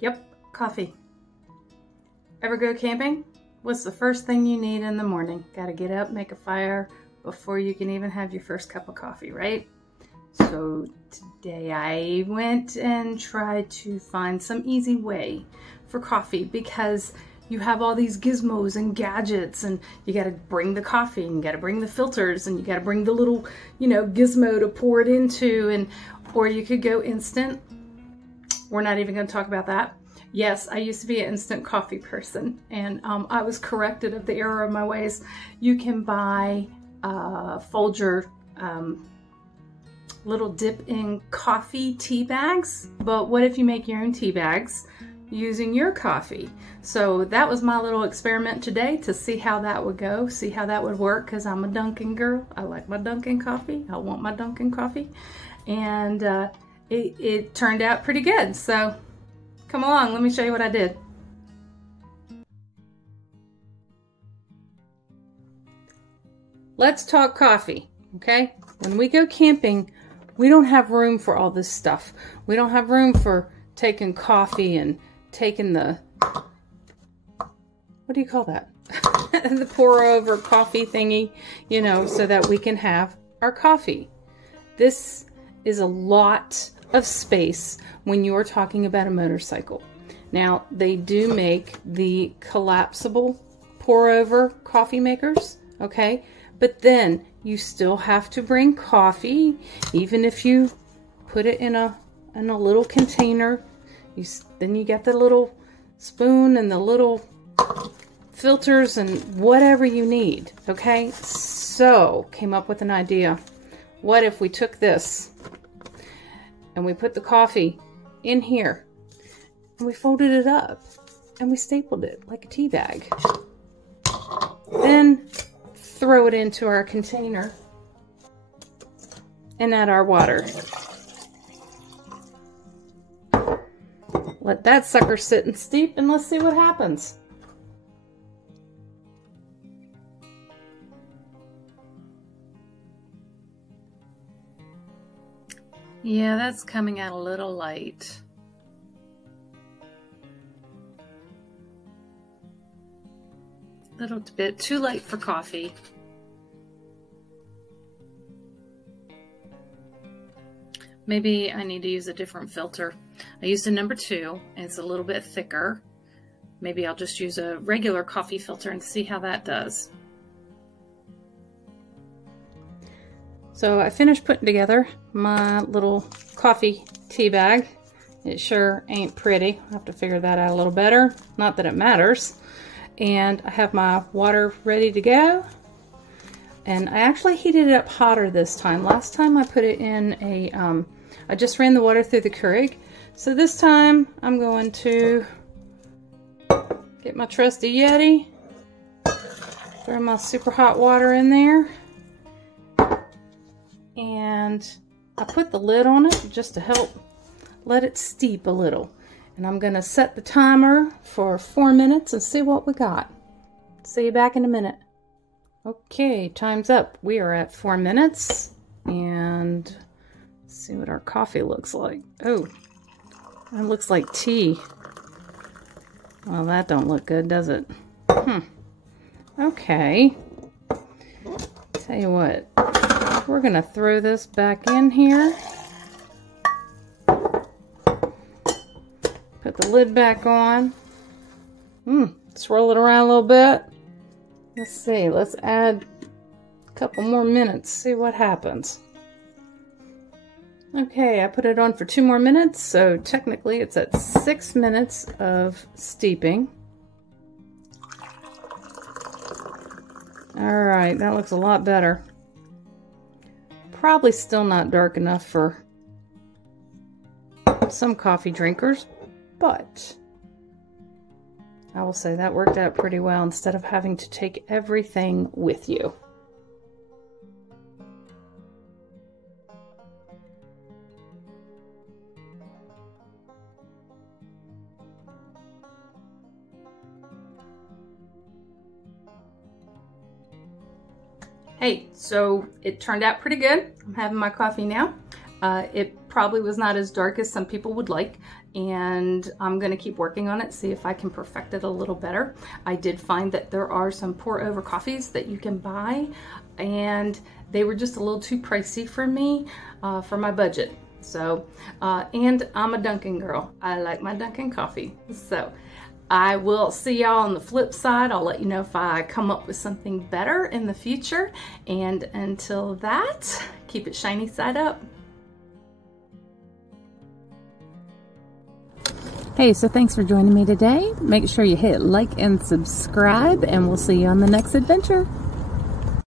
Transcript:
Yep, coffee. Ever go camping? What's the first thing you need in the morning? Gotta get up, make a fire before you can even have your first cup of coffee, right? So today I went and tried to find some easy way for coffee, because you have all these gizmos and gadgets, and you gotta bring the coffee, and you gotta bring the filters, and you gotta bring the little, gizmo to pour it into, or you could go instant. We're not even gonna talk about that. Yes, I used to be an instant coffee person, and I was corrected of the error of my ways. You can buy Folger little dip-in coffee tea bags, but what if you make your own tea bags using your coffee? So that was my little experiment today, to see how that would go, see how that would work, because I'm a Dunkin' girl. I like my Dunkin' coffee. I want my Dunkin' coffee, and it turned out pretty good. So come along, let me show you what I did. Let's talk coffee, okay? When we go camping, we don't have room for all this stuff. We don't have room for taking coffee and taking the, what do you call that? The pour over coffee thingy, so that we can have our coffee. This is a lot of space when you're talking about a motorcycle. Now, they do make the collapsible pour over coffee makers, okay? But then you still have to bring coffee, even if you put it in a little container. Then you get the little spoon and the little filters and whatever you need, okay? So, came up with an idea. What if we took this and we put the coffee in here, and we folded it up, and we stapled it like a tea bag. Then throw it into our container and add our water. Let that sucker sit and steep, and let's see what happens. Yeah, that's coming out a little light. A little bit too light for coffee. Maybe I need to use a different filter. I used a number 2, and it's a little bit thicker. Maybe I'll just use a regular coffee filter and see how that does. So I finished putting together my little coffee tea bag. It sure ain't pretty. I'll have to figure that out a little better. Not that it matters. And I have my water ready to go. And I actually heated it up hotter this time. Last time I put it in I just ran the water through the Keurig. So this time I'm going to get my trusty Yeti, throw my super hot water in there, and I put the lid on it just to help let it steep a little. And I'm going to set the timer for 4 minutes and see what we got. See you back in a minute. Okay, time's up. We are at 4 minutes, and let's see what our coffee looks like. Oh, that looks like tea. Well, that don't look good, does it? Okay. Tell you what, we're gonna throw this back in here. Put the lid back on. Swirl it around a little bit. Let's see, let's add a couple more minutes, see what happens. Okay, I put it on for 2 more minutes, so technically it's at 6 minutes of steeping. Alright, that looks a lot better. Probably still not dark enough for some coffee drinkers, but I will say that worked out pretty well instead of having to take everything with you. Hey, so it turned out pretty good. I'm having my coffee now. It probably was not as dark as some people would like, and I'm going to keep working on it, see if I can perfect it a little better. I did find that there are some pour over coffees that you can buy, and they were just a little too pricey for me, for my budget. So, and I'm a Dunkin' girl. I like my Dunkin' coffee. So I will see y'all on the flip side. I'll let you know if I come up with something better in the future. And until that, keep it shiny side up. Hey, so thanks for joining me today. Make sure you hit like and subscribe, and we'll see you on the next adventure.